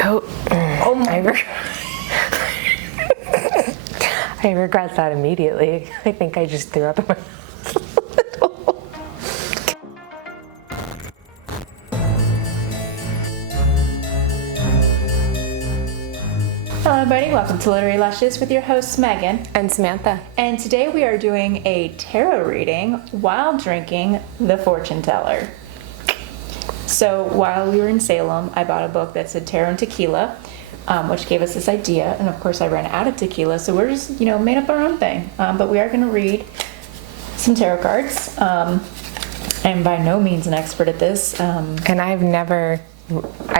Oh, Oh my. I regret that immediately. I think I just threw up in my Hello everybody, welcome to Literary Lushes with your hosts Megan and Samantha. And today we are doing a tarot reading while drinking the fortune teller. So while we were in Salem, I bought a book that said Tarot and Tequila, which gave us this idea, and of course I ran out of tequila, so we're just, made up our own thing. But we are going to read some tarot cards. I'm by no means an expert at this. And I've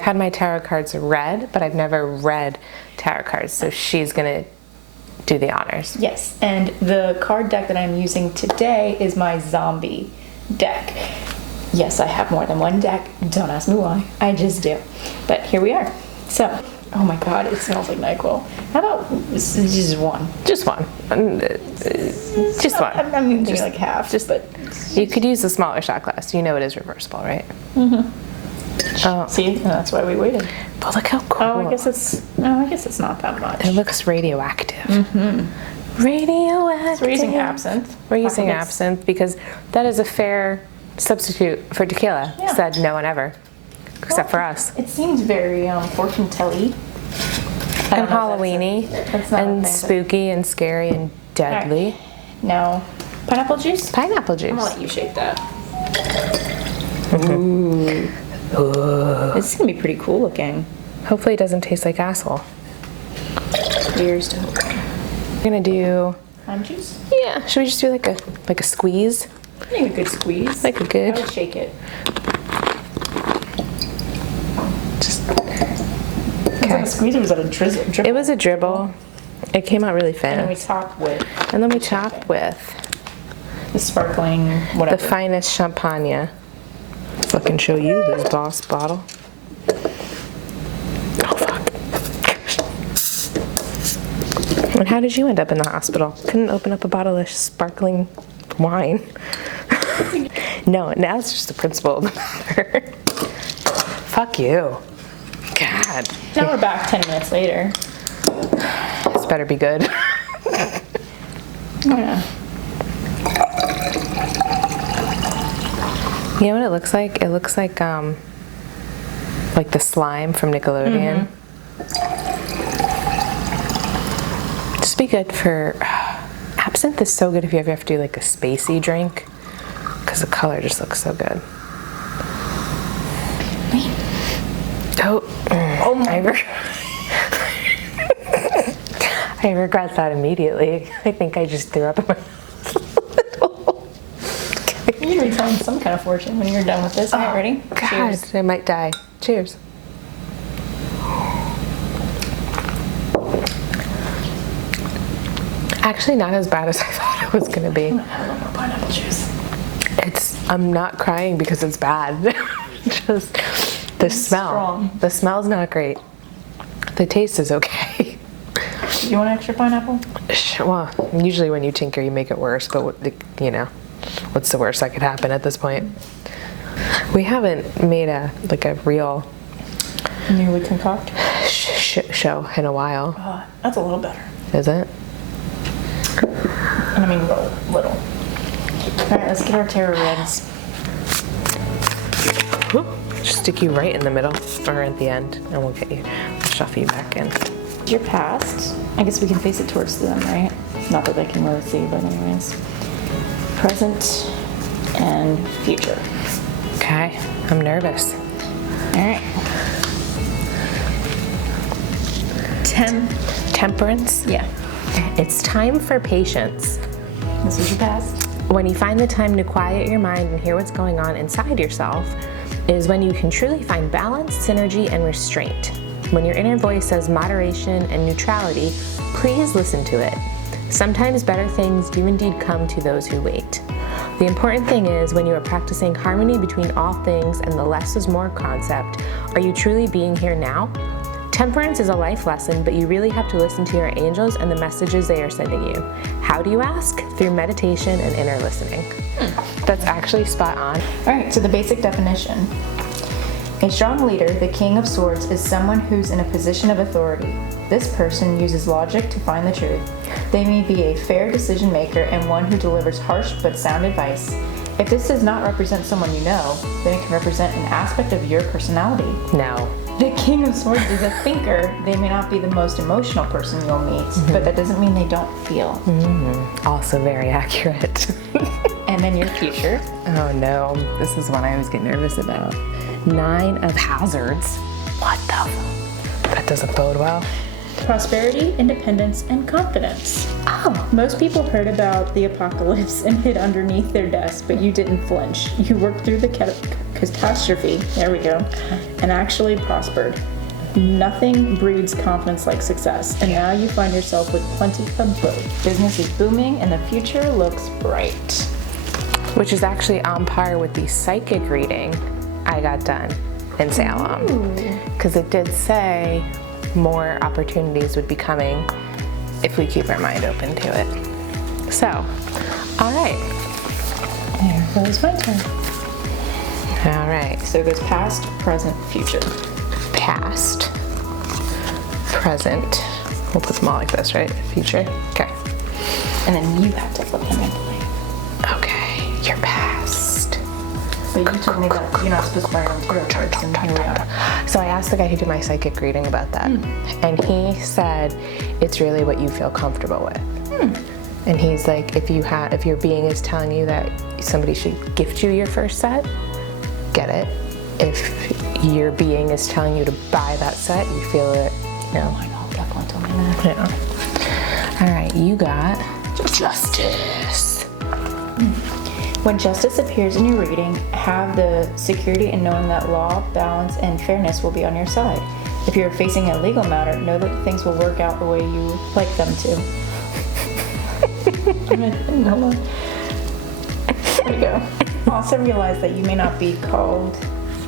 had my tarot cards read, but I've never read tarot cards, so she's going to do the honors. Yes, and the card deck that I'm using today is my zombie deck. Yes, I have more than one deck. Don't ask me why. I just do. But here we are. So, oh my god, it smells like NyQuil. How about just one? Just one. Just one. I'm using like half. But you could use the smaller shot glass. You know it is reversible, right? Mm-hmm. Oh. See, that's why we waited. But look how cool. I guess it's not that much. It looks radioactive. Mm-hmm. Radioactive. So we're using absinthe. We're using absinthe because that is a fair substitute for tequila. Yeah. Said no one ever, except for us. It seems very fortune telly And Halloween-y, and spooky and scary and deadly. Right. Now, pineapple juice? Pineapple juice. I'm gonna let you shake that. Ooh. Ooh. This is gonna be pretty cool looking. Hopefully it doesn't taste like asshole. Here's to hope. We're gonna do Lime juice? Yeah, should we just do like a squeeze? I think a good squeeze. Like a good. I would shake it. Just Was that a squeeze or was that a dribble? It was a dribble. It came out really And then we fast. top with the sparkling whatever. The finest champagne. Fucking show you this boss bottle. Oh fuck. And how did you end up in the hospital? Couldn't open up a bottle of sparkling wine. No, now it's just the principle of the matter. Fuck you. God. Now we're back 10 minutes later. This better be good. Yeah. You know what it looks like? It looks like the slime from Nickelodeon. Just be good for absinthe is so good if you ever have to do like a spacey drink because the color just looks so good. Oh my! I regret that immediately. I think I just threw up in my You're gonna be telling some kind of fortune when you're done with this. All right, ready? God, Cheers. I might die. Cheers. Actually, not as bad as I thought it was gonna be. I'm gonna add a little more pineapple juice. I'm not crying because it's bad. Just the smell. Strong. The smell's not great. The taste is okay. Do you want extra pineapple? Well, usually when you tinker, you make it worse. But what's the worst that could happen at this point? We haven't made a real Newly concoct. show in a while. Oh, that's a little better. Is it? I mean, little. All right, let's get our tarot reads. Whoop. Just stick you right in the middle or at the end, and we'll shuffle you back in. Your past. I guess we can face it towards them, right? Not that they can really see, but anyways. Present and future. Okay, I'm nervous. All right. Temperance. Yeah. It's time for patience. This is your past. When you find the time to quiet your mind and hear what's going on inside yourself, is when you can truly find balance, synergy, and restraint. When your inner voice says moderation and neutrality, please listen to it. Sometimes better things do indeed come to those who wait. The important thing is, when you are practicing harmony between all things and the less is more concept, are you truly being here now? Temperance is a life lesson, but you really have to listen to your angels and the messages they are sending you. How do you ask? Through meditation and inner listening. That's actually spot on. All right, so the basic definition A strong leader, the King of Swords, is someone who's in a position of authority. This person uses logic to find the truth. They may be a fair decision maker and one who delivers harsh but sound advice. If this does not represent someone you know, then it can represent an aspect of your personality. No. The King of Swords is a thinker. They may not be the most emotional person you'll meet, but that doesn't mean they don't feel. Also very accurate. And then your future. Oh no, this is one I always get nervous about. 9 of Hazards. What the? That doesn't bode well. Prosperity, independence, and confidence. Oh. Most people heard about the apocalypse and hid underneath their desk, but you didn't flinch. You worked through the catastrophe, there we go, and actually prospered. Nothing breeds confidence like success, and now you find yourself with plenty of both. Business is booming, and the future looks bright. Which is actually on par with the psychic reading I got done in Salem. Because it did say more opportunities would be coming if we keep our mind open to it. So, all right. There goes my turn. All right. So it goes past, present, future. Past, present. We'll put them all like this, right? Future. Okay. And then you have to flip them into life. Okay. Your past. But you told me that you're not supposed to buy your own tarot cards, and here we are. So I asked the guy who did my psychic reading about that, and he said it's really what you feel comfortable with. And he's like, if your being is telling you that somebody should gift you your first set, get it. If your being is telling you to buy that set, you feel it, you know. I know, definitely told me that. Yeah. All right, you got Justice. When justice appears in your reading, have the security in knowing that law, balance, and fairness will be on your side. If you're facing a legal matter, know that things will work out the way you like them to. There you go. Also realize that you may not be called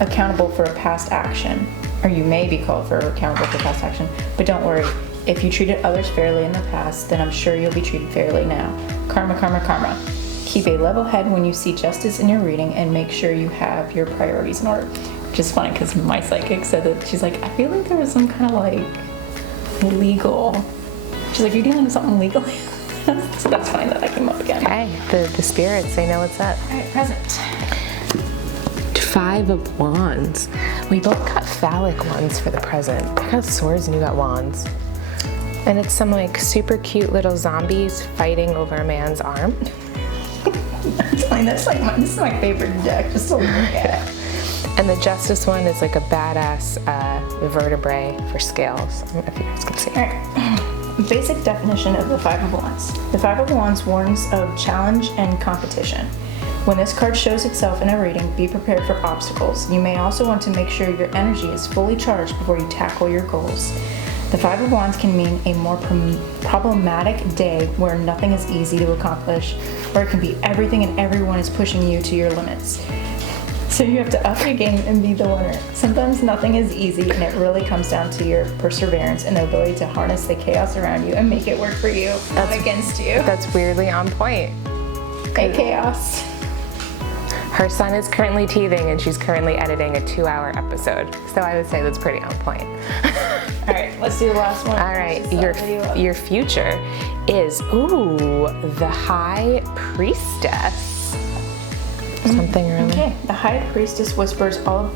accountable for a past action, or you may be called accountable for past action, but don't worry. If you treated others fairly in the past, then I'm sure you'll be treated fairly now. Karma, karma, karma. Keep a level head when you see justice in your reading and make sure you have your priorities in order. Which is funny because my psychic said that she's like, I feel like there was some kind of like legal. She's like, you're dealing with something legal? So that's funny that I came up again. Okay, the spirits, they know what's up. All right, present. 5 of Wands. We both got phallic ones for the present. I got swords and you got wands. And it's some like super cute little zombies fighting over a man's arm. This is my favorite deck, just to look at. And the Justice one is like a badass vertebrae for scales. I don't know if you guys can see. All right. Basic definition of the 5 of Wands. The 5 of Wands warns of challenge and competition. When this card shows itself in a reading, be prepared for obstacles. You may also want to make sure your energy is fully charged before you tackle your goals. The 5 of Wands can mean a more problematic day where nothing is easy to accomplish, or it can be everything and everyone is pushing you to your limits. So you have to up your game and be the winner. Sometimes nothing is easy, and it really comes down to your perseverance and the ability to harness the chaos around you and make it work for you, not against you. That's weirdly on point. Hey, chaos. Her son is currently teething and she's currently editing a 2-hour episode. So I would say that's pretty on point. All right, let's do the last one. All right, your future is, the High Priestess. Something really. Okay, the High Priestess whispers about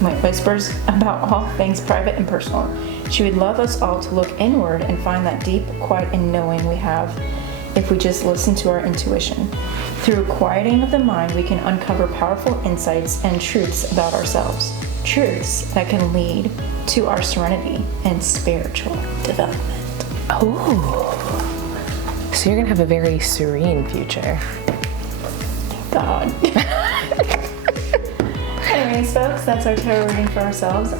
all things private and personal. She would love us all to look inward and find that deep, quiet, and knowing we have if we just listen to our intuition. Through quieting of the mind, we can uncover powerful insights and truths about ourselves. Truths that can lead to our serenity and spiritual development. Oh. So you're gonna have a very serene future. God. Anyways, folks, that's our tarot reading for ourselves.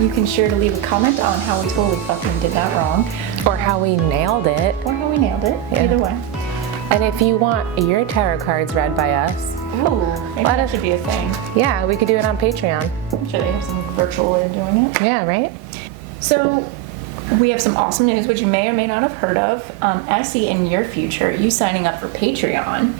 You can sure to leave a comment on how we totally fucking did that wrong. Or how we nailed it. Yeah. Either way. And if you want your tarot cards read by us, maybe that should be a thing. Yeah, we could do it on Patreon. I'm sure they have some virtual way of doing it. Yeah, right? So we have some awesome news, which you may or may not have heard of. I see in your future you signing up for Patreon.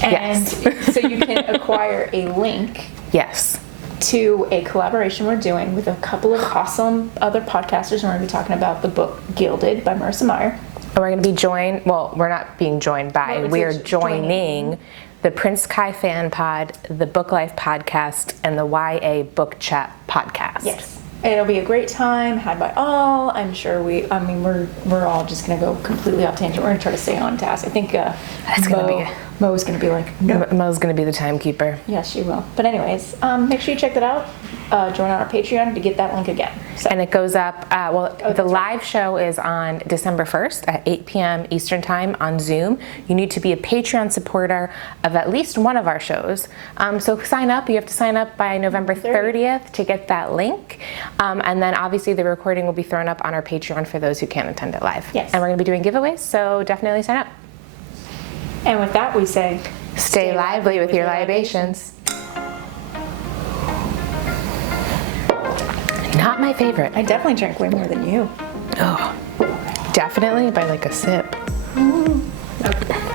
And Yes. so you can acquire a link. Yes. to a collaboration we're doing with a couple of awesome other podcasters. We're going to be talking about the book Gilded by Marissa Meyer. And we're going to be joined, well, we're not being joined by, No, we are joining. joining the Prince Kai Fan Pod, the Book Life Podcast, and the YA Book Chat Podcast. Yes. It'll be a great time, had by all. I'm sure we're all just going to go completely off tangent. We're going to try to stay on task. I think Mo's going to be like, no. Mo's going to be the timekeeper. Yes, she will. But anyways, make sure you check that out. Join our Patreon to get that link again. So. And it goes up, the live show is on December 1st at 8 p.m. Eastern Time on Zoom. You need to be a Patreon supporter of at least one of our shows. So sign up. You have to sign up by November 30th to get that link. And then obviously the recording will be thrown up on our Patreon for those who can't attend it live. Yes. And we're going to be doing giveaways, so definitely sign up. And with that, we say, Stay lively with your libations. Not my favorite. I definitely drank way more than you. Oh, definitely by like a sip. Okay.